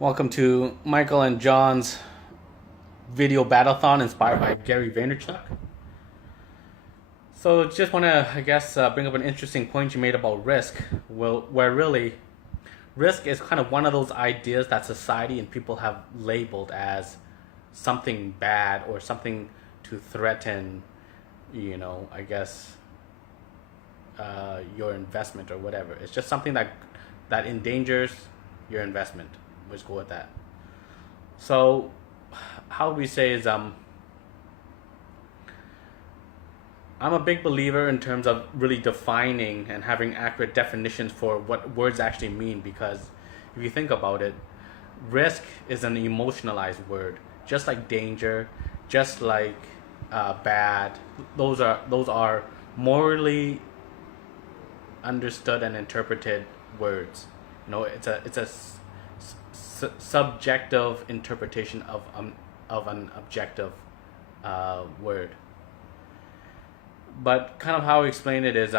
Welcome to Michael and John's video battlethon inspired by Gary Vaynerchuk. So, just want to, bring up an interesting point you made about risk. Well, where really risk is kind of one of those ideas that society and people have labeled as something bad or something to threaten, your investment or whatever. It's just something that endangers your investment. Let's go with that. So, how we say is I'm a big believer in terms of really defining and having accurate definitions for what words actually mean, because if you think about it, risk is an emotionalized word, just like danger, just like bad. Those are morally understood and interpreted words. It's a subjective interpretation of an objective word. But kind of how I explain it is,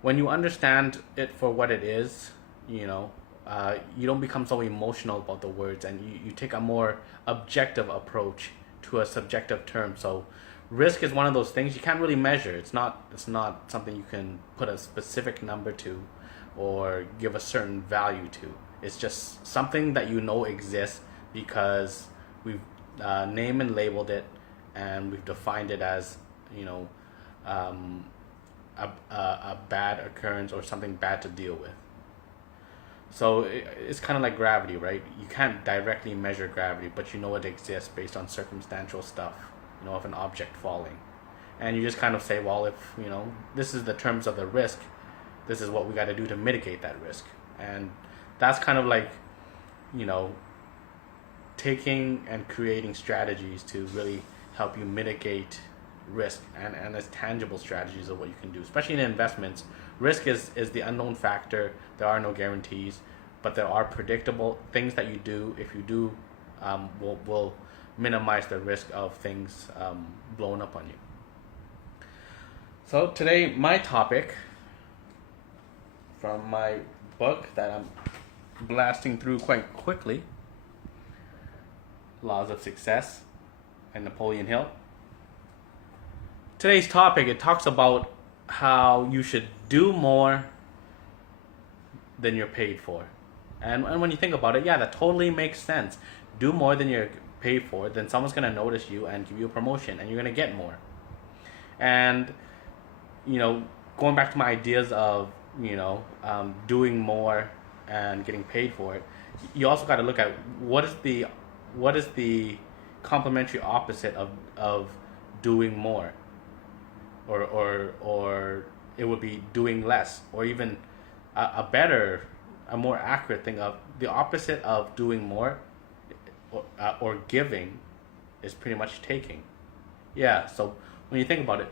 when you understand it for what it is, you don't become so emotional about the words, and you take a more objective approach to a subjective term. So risk is one of those things you can't really measure. It's not something you can put a specific number to or give a certain value to. It's just something that exists because we've named and labeled it, and we've defined it as you know a bad occurrence or something bad to deal with. So it's kind of like gravity, right? You can't directly measure gravity, but you know it exists based on circumstantial stuff, of an object falling. And you just kind of say, well, if, this is the terms of the risk, this is what we got to do to mitigate that risk. And that's kind of like, you know, taking and creating strategies to really help you mitigate risk, and as tangible strategies of what you can do, especially in investments. Risk is the unknown factor. There are no guarantees, but there are predictable things that you do. If you do, will minimize the risk of things blowing up on you. So today, my topic from my book that I'm blasting through quite quickly, Laws of Success and Napoleon Hill. Today's topic, it talks about how you should do more than you're paid for. And when you think about it, yeah, that totally makes sense. Do more than you're paid for, then someone's going to notice you and give you a promotion, and you're going to get more. And, going back to my ideas of, doing more and getting paid for it, you also got to look at what is the complementary opposite of doing more. Or it would be doing less, or even a more accurate thing of the opposite of doing more or giving is pretty much taking. Yeah, so when you think about it,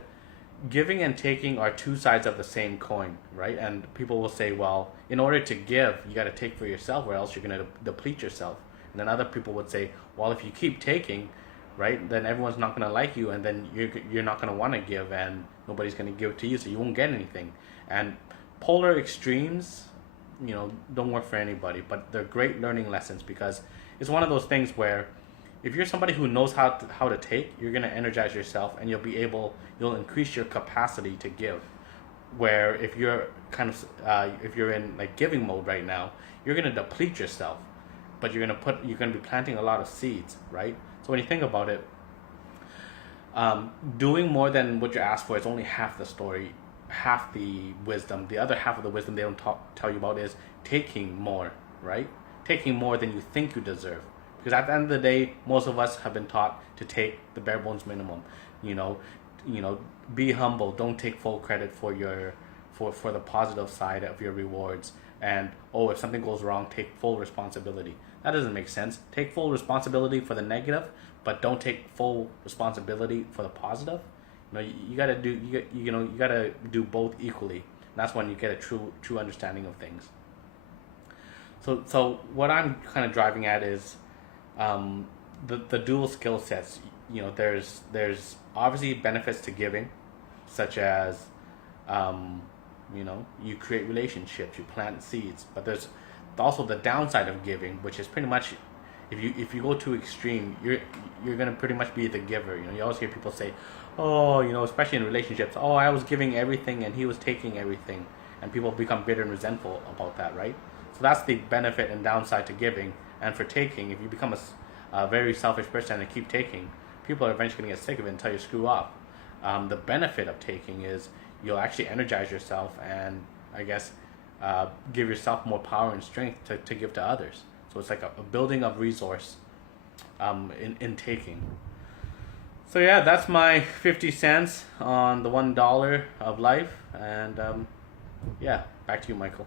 giving and taking are two sides of the same coin, right? And people will say, well, in order to give, you got to take for yourself, or else you're going to deplete yourself. And then other people would say, well, if you keep taking, right, then everyone's not going to like you, and then you're not going to want to give, and nobody's going to give to you, so you won't get anything. And polar extremes, don't work for anybody, but they're great learning lessons, because it's one of those things where if you're somebody who knows how to take, you're going to energize yourself, and you'll increase your capacity to give. Where if you're if you're in like giving mode right now, you're going to deplete yourself, but you're going to be planting a lot of seeds, right? So when you think about it, doing more than what you're asked for is only half the story, half the wisdom. The other half of the wisdom they don't tell you about is taking more, right? Taking more than you think you deserve. Because at the end of the day, most of us have been taught to take the bare bones minimum. Be humble. Don't take full credit for the positive side of your rewards. And if something goes wrong, take full responsibility. That doesn't make sense. Take full responsibility for the negative, but don't take full responsibility for the positive. You gotta do both equally. And that's when you get a true understanding of things. So what I'm kind of driving at is the dual skill sets. There's obviously benefits to giving, such as you create relationships, you plant seeds, but also the downside of giving, which is pretty much, if you go too extreme, you're gonna pretty much be the giver. You know, you always hear people say, oh, you know, especially in relationships, oh, I was giving everything and he was taking everything, and people become bitter and resentful about that, right? So that's the benefit and downside to giving. And for taking, if you become a very selfish person and keep taking, people are eventually gonna get sick of it until you screw up. The benefit of taking is you'll actually energize yourself and, I guess, give yourself more power and strength to give to others. So it's like a building of resource in taking. So yeah, that's my 50 cents on the $1 of life. And yeah, back to you, Michael.